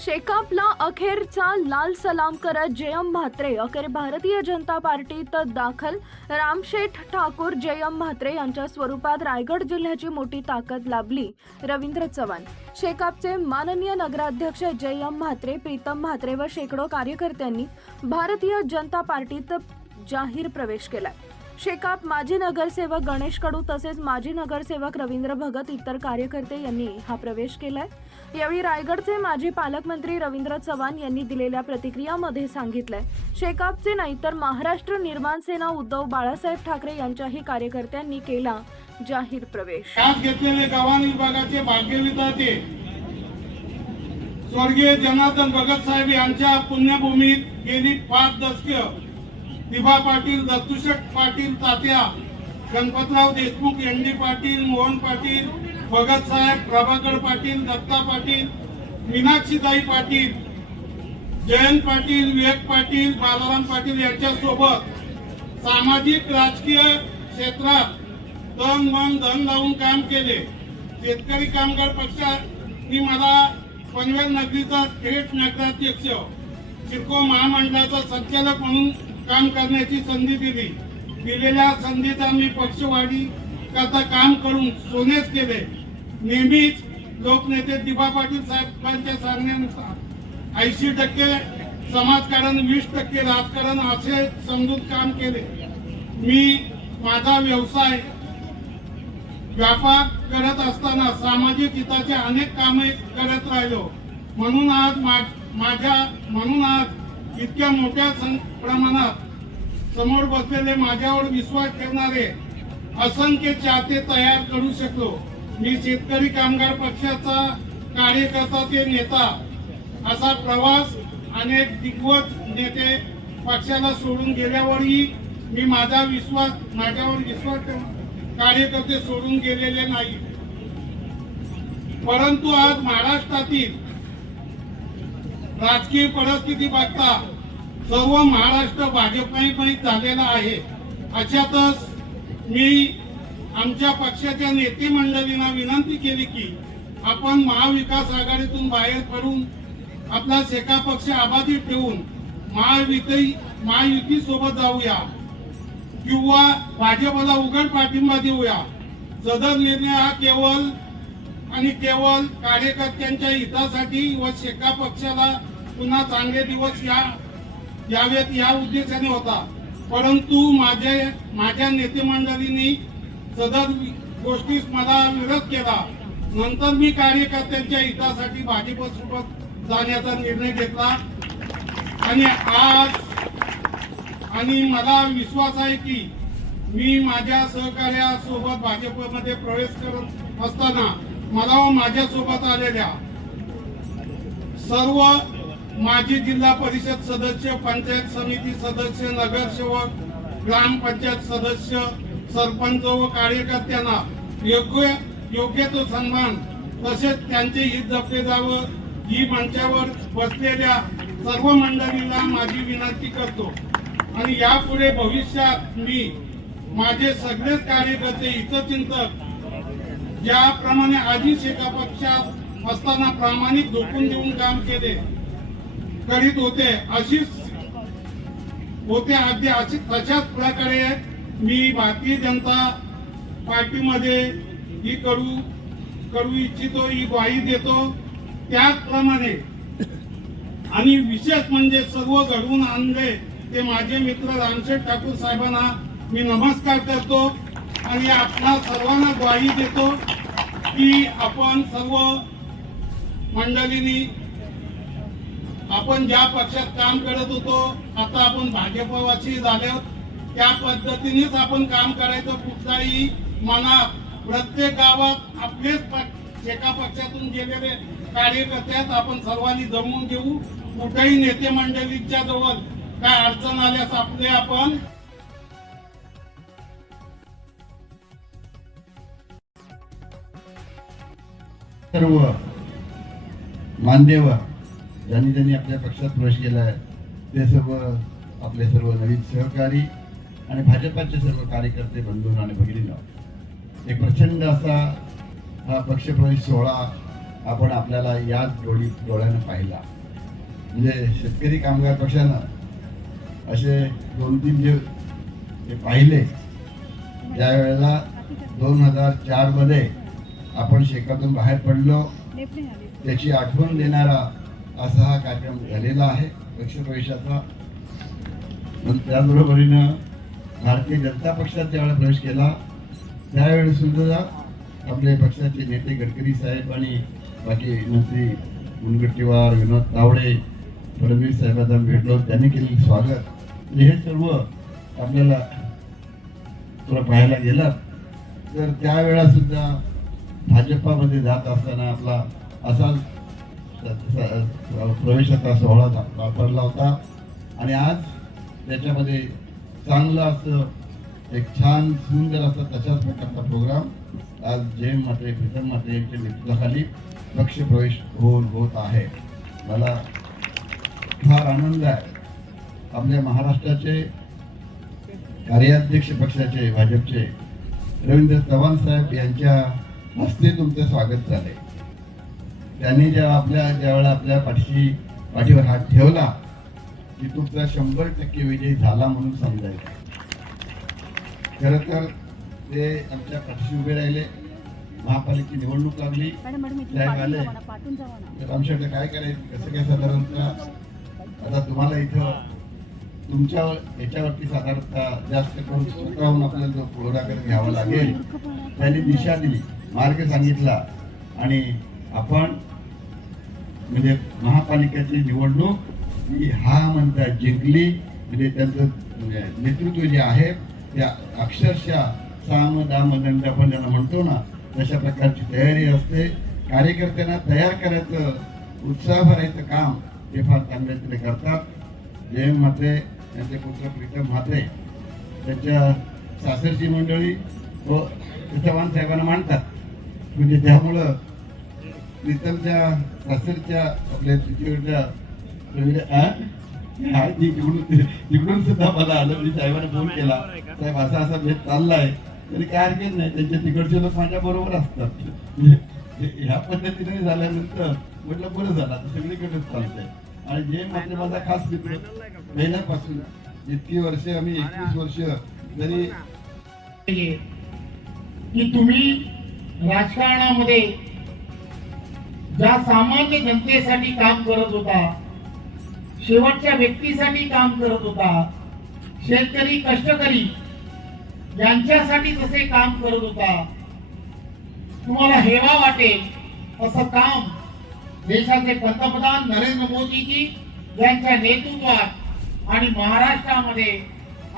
शेकापला अखेरचा लाल सलाम करत जयम म्हात्रे. अखेर भारतीय जनता पार्टीत दाखल रामशेठ ठाकूर जयम म्हात्रे यांच्या स्वरूपात रायगड जिल्ह्याची मोठी ताकद लाभली. रवींद्र चव्हाण. शेकापचे माननीय नगराध्यक्ष जयम म्हात्रे प्रीतम म्हात्रे व शेकडो कार्यकर्त्यांनी भारतीय जनता पार्टीत जाहीर प्रवेश केला शेकाप माजी नगरसेवक गणेश कडू तसेच माजी नगरसेवक रवींद्र भगत इतर कार्यकर्ते यांनी हा प्रवेश केलाय. यावेळी रायगडचे माजी पालकमंत्री रवींद्र चव्हाण यांनी दिलेल्या प्रतिक्रियामध्ये सांगितलंय शेकापचे नाही तर महाराष्ट्र निर्माण सेना उद्धव बाळासाहेब ठाकरे यांच्याही कार्यकर्त्यांनी केला जाहीर प्रवेश. घेतलेले गव्हाण विभागाचे भाग्यविधाते स्वर्गीय जनार्दन भगत साहेब यांच्या पुण्यभूमीत गेली पाच दशक. दिभा पाटील दत्तुशेठ पाटील तात्या गणपतराव देशमुख एन डी पाटील मोहन पाटील भगत साहेब प्रभाकर पाटील दत्ता पाटील मीनाक्षीताई पाटील जयंत पाटील विवेक पाटील बालाराम पाटील यांच्यासोबत सामाजिक राजकीय क्षेत्रात तन मन धन लावून काम केले. शेतकरी कामगार पक्षाने मला पनवेल नगरीचा थेट नगराध्यक्ष सिडको महामंडळाचा संचालक म्हणून काम करण्याची संधी दिली. दिलेल्या संधीचा मी पक्षवाढी करता काम करून सोनेच केले. नेहमीच लोकनेते दिबा पाटील साहेबांच्या सांगण्यानुसार ऐंशी टक्के समाजकारण वीस टक्के राजकारण असे समजून काम केले. मी माझा व्यवसाय व्यापार करत असताना सामाजिक हिताचे अनेक कामे करत राहिलो. म्हणून आज मा- माझ्या म्हणून आज इतक्या मोठ्या सं- प्रमाणात समोर बसलेले माझ्यावर विश्वास ठेवणारे असंख्य चाहते तयार करू शकलो. मी शेतकरी कामगार पक्षाचा कार्यकर्ता ते नेता असा प्रवास अनेक दिग्गज नेते पक्षाला सोडून गेल्यावरही मी माझा विश्वास माझ्यावर विश्वास ठेवून कार्यकर्ते सोडून गेलेले नाही. परंतु आज महाराष्ट्रातील राजकीय परिस्थिती बघता सर्व महाराष्ट्र भाजपमय झालेला आहे. अशातच मी आमच्या पक्षाच्या नेते मंडळींना विनंती केली की आपण महाविकास आघाडीतून बाहेर पडून आपला शेका पक्ष अबाधित ठेवून महायुती महायुती सोबत जाऊया. किंवा भाजपला उघड पाठिंबा देऊया. सदर निर्णय हा केवळ आणि केवळ कार्यकर्त्यांच्या हितासाठी व शेका पक्षाला पुन्हा चांगले दिवस या यावेत या उद्देशाने होता. परंतु माझे माझ्या नेते मंडळींनी सदर गोष्टीस मला विरोध केला. नंतर मी कार्यकर्त्यांच्या हितासाठी भाजपसोबत जाण्याचा निर्णय घेतला. आणि आज आणि मला विश्वास आहे की मी माझ्या सहकार्यासोबत भाजपमध्ये प्रवेश करत असताना मला व माझ्यासोबत आलेल्या सर्व माजी जिल्हा परिषद सदस्य पंचायत समिती सदस्य नगरसेवक ग्रामपंचायत सदस्य सरपंच व कार्यकर्त्यांना योग्य योग्य तो सन्मान तसेच त्यांचे हित जपले जावं ही मंचावर बसलेल्या सर्व मंडळींना माझी विनंती करतो. आणि यापुढे भविष्यात मी माझे सगळेच कार्यकर्ते हितचिंतक ज्याप्रमाणे आधी एका पक्षात असताना प्रामाणिक झोपून देऊन काम केले करीत होते अशीच होते अगदी अशी तशाच प्रकारे मी भारतीय जनता पार्टीमध्ये ही करू करू इच्छितो ही ग्वाही देतो. त्याचप्रमाणे आणि विशेष म्हणजे सर्व घडवून आणले ते माझे मित्र रामशेठ ठाकूर साहेबांना मी नमस्कार करतो आणि आपणा सर्वांना ग्वाही देतो की आपण सर्व मंडळींनी आपण ज्या पक्षात काम करत होतो आता आपण भाजपवासी झाले त्या पद्धतीनेच आपण काम करायचं कुठलाही मनात प्रत्येक गावात आपलेच पक्ष- एका पक्षातून गेलेले कार्यकर्ते आपण सर्वांनी जमवून घेऊ. कुठेही नेते मंडळींच्या जवळ काय अडचण आल्यास आपले आपण सर्व मान्यवर ज्यांनी ज्यांनी आपल्या पक्षात प्रवेश केला आहे ते सर्व आपले सर्व नवीन सहकारी आणि भाजपाचे सर्व कार्यकर्ते बंधू आणि भगिनींना एक प्रचंड असा हा पक्षप्रवेश सोहळा आपण आपल्याला याच डोळी डोळ्यानं पाहिला. म्हणजे शेतकरी कामगार पक्षानं असे दोन तीन जे पाहिले त्यावेळेला दोन हजार चारमध्ये आपण शेकातून बाहेर पडलो. त्याची आठवण देणारा असा हा कार्यक्रम झालेला आहे पक्षप्रवेशाचा. पण त्याचबरोबरीनं भारतीय जनता पक्षात ज्यावेळेला प्रवेश केला. त्यावेळेस सुद्धा आपले पक्षाचे नेते गडकरी साहेब आणि बाकी मंत्री मुनगट्टीवार विनोद तावडे फडणवीस साहेबांना भेटलो. त्यांनी केलेलं स्वागत. म्हणजे हे सर्व आपल्याला तुला पाहायला गेलं. तर त्यावेळा सुद्धा भाजपामध्ये जात असताना आपला असाच प्रवेशाचा सोहळा झा- वापरला होता. आणि आज त्याच्यामध्ये चांगलं असं एक छान सुंदर असा तशाच प्रकारचा प्रोग्राम आज जयम माते प्रीतम माते यांच्या नेतृत्वाखाली पक्ष प्रवेश होऊन होत आहे. मला फार आनंद आहे. आपल्या महाराष्ट्राचे कार्याध्यक्ष पक्षाचे भाजपचे रवींद्र चव्हाण साहेब यांच्या हस्ते तुमचं स्वागत झाले त्यांनी जेव्हा आपल्या ज्यावेळेला आपल्या पाठीशी पाठीवर हात ठेवला की तुमचा शंभर टक्के विजय झाला म्हणून समजायचं. खरं तर ते आमच्या पाठीशी उभे राहिले. महापालिकेची निवडणूक लागली. साहेब आले तर आमच्याकडे काय करायचं? कसं काय साधारणतः? आता तुम्हाला इथं तुमच्या याच्यावरती साधारणतः जास्त करून स्वतःहून आपल्याला जो पुढाकार घ्यावा लागेल त्यांनी दिशा दिली मार्ग सांगितला. आणि आपण म्हणजे महापालिकेची निवडणूक की हा म्हणतात जिंकली म्हणजे त्यांचं म्हणजे नेतृत्व जे आहे त्या अक्षरशः साम दाम दंड आपण ज्यांना म्हणतो ना तशा प्रकारची तयारी असते. कार्यकर्त्यांना तयार करायचं उत्साह भरायचं काम ते फार चांगल्या रीतीने करतात. जयम म्हात्रे यांचे पुत्र प्रीतम म्हात्रे त्यांच्या सासरची मंडळी हो, व चव्हाण साहेबांना मांडतात म्हणजे त्यामुळं प्रीतमच्या सासरच्या आपल्या तिकडच्या म्हणजे, तिकडून सुद्धा मला आलं. म्हणजे मी साहेबांना फोन केला. साहेब असा असा भेट चाललाय. तरी काय हरकत नाही. त्यांच्या तिकडचे लोक माझ्या बरोबर असतात. म्हणजे, ह्या पद्धतीने झाल्यानंतर म्हटलं बरं झालं. आता सगळीकडेच चालतंय. आणि जे मात्र माझा खास मित्र पहिल्यापासून इतकी वर्ष आम्ही एकवीस वर्ष जरी की तुम्ही राजकारणामध्ये ज्या सामान्य जनतेसाठी काम करत होता शेवटच्या व्यक्तीसाठी काम करत होता. शेतकरी कष्टकरी यांच्यासाठी जसे काम करत होता. तुम्हाला हेवा वाटेल असं काम देशाचे पंतप्रधान नरेंद्र मोदीजी यांच्या नेतृत्वात आणि महाराष्ट्रामध्ये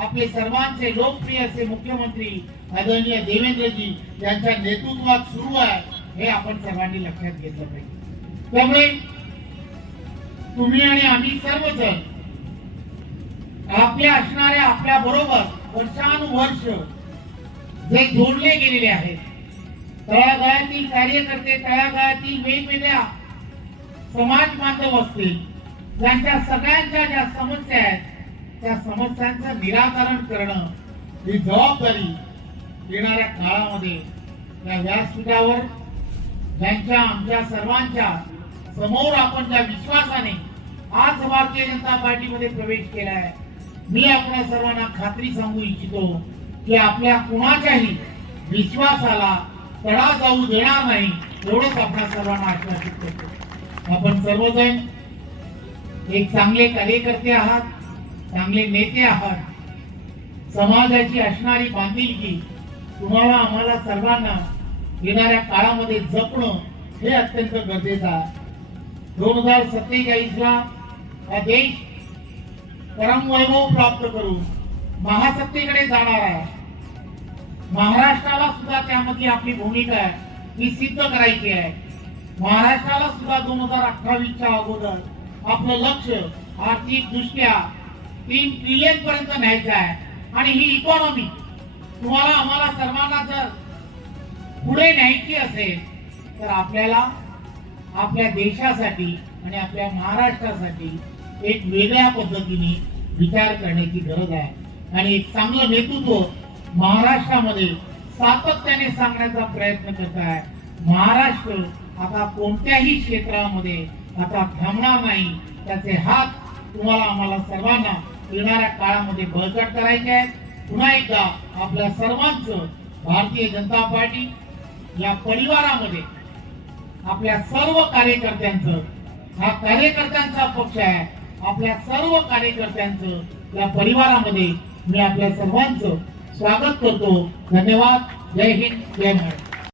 आपले सर्वांचे लोकप्रिय असे मुख्यमंत्री आदरणीय देवेंद्रजी यांच्या नेतृत्वात सुरू आहे हे आपण सर्वांनी लक्षात घेतलं पाहिजे. त्यामुळे तुम्ही आणि आम्ही सर्वजण आपल्या असणाऱ्या आपल्या बरोबर वर्षानुवर्ष जे जोडले गेलेले आहेत तळागाळातील कार्यकर्ते तळागाळातील वेगवेगळ्या समाज बांधव असतील त्यांच्या सगळ्यांच्या ज्या समस्या आहेत त्या समस्यांचं निराकरण करणं ही जबाबदारी येणाऱ्या काळामध्ये या व्यासपीठावर ज्यांच्या आमच्या सर्वांच्या समोर आपण ज्या विश्वासाने आज भारतीय जनता पार्टीमध्ये प्रवेश केला आहे मी आपल्या सर्वांना खात्री सांगू इच्छितो की आपल्या कुणाच्याही विश्वासाला तडा जाऊ देणार नाही एवढंच आपल्या सर्वांना आश्वासित करतो. आपण सर्वजण एक चांगले कार्यकर्ते आहात चांगले नेते आहात. समाजाची असणारी बांधिलकी तुम्हाला आम्हाला सर्वांना येणाऱ्या काळामध्ये जपणं हे अत्यंत गरजेचं आहे. दोन हजार सत्तेचाळीस ला हा देश परमवैभव प्राप्त करून महासत्तेकडे जाणार आहे. महाराष्ट्राला सुद्धा त्यामध्ये आपली भूमिका आहे. ही सिद्ध करायची आहे. महाराष्ट्राला सुद्धा दोन हजार अठ्ठावीसच्या अगोदर आपलं लक्ष आर्थिक दृष्ट्या तीन ट्रिलियन पर्यंत न्यायचं आहे. आणि ही इकॉनॉमी तुम्हाला आम्हाला सर्वांना जर पुढे न्यायची असेल तर आपल्याला आपल्या देशासाठी आणि आपल्या महाराष्ट्रासाठी एक वेगळ्या पद्धतीने विचार करण्याची गरज आहे. आणि एक चांगलं नेतृत्व महाराष्ट्रामध्ये सातत्याने सांगण्याचा प्रयत्न करत आहे महाराष्ट्र आता कोणत्याही क्षेत्रामध्ये आता थांबणार नाही. त्याचे हात तुम्हाला आम्हाला सर्वांना येणाऱ्या काळामध्ये बळकट करायचे आहेत. पुन्हा एकदा आपल्या सर्वांचं भारतीय जनता पार्टी या परिवारामध्ये आपल्या सर्व कार्यकर्त्यांचं हा कार्यकर्त्यांचा पक्ष आहे. आपल्या सर्व कार्यकर्त्यांचं या परिवारामध्ये मी आपल्या सर्वांचं स्वागत करतो. धन्यवाद. जय हिंद. जय महाराष्ट्र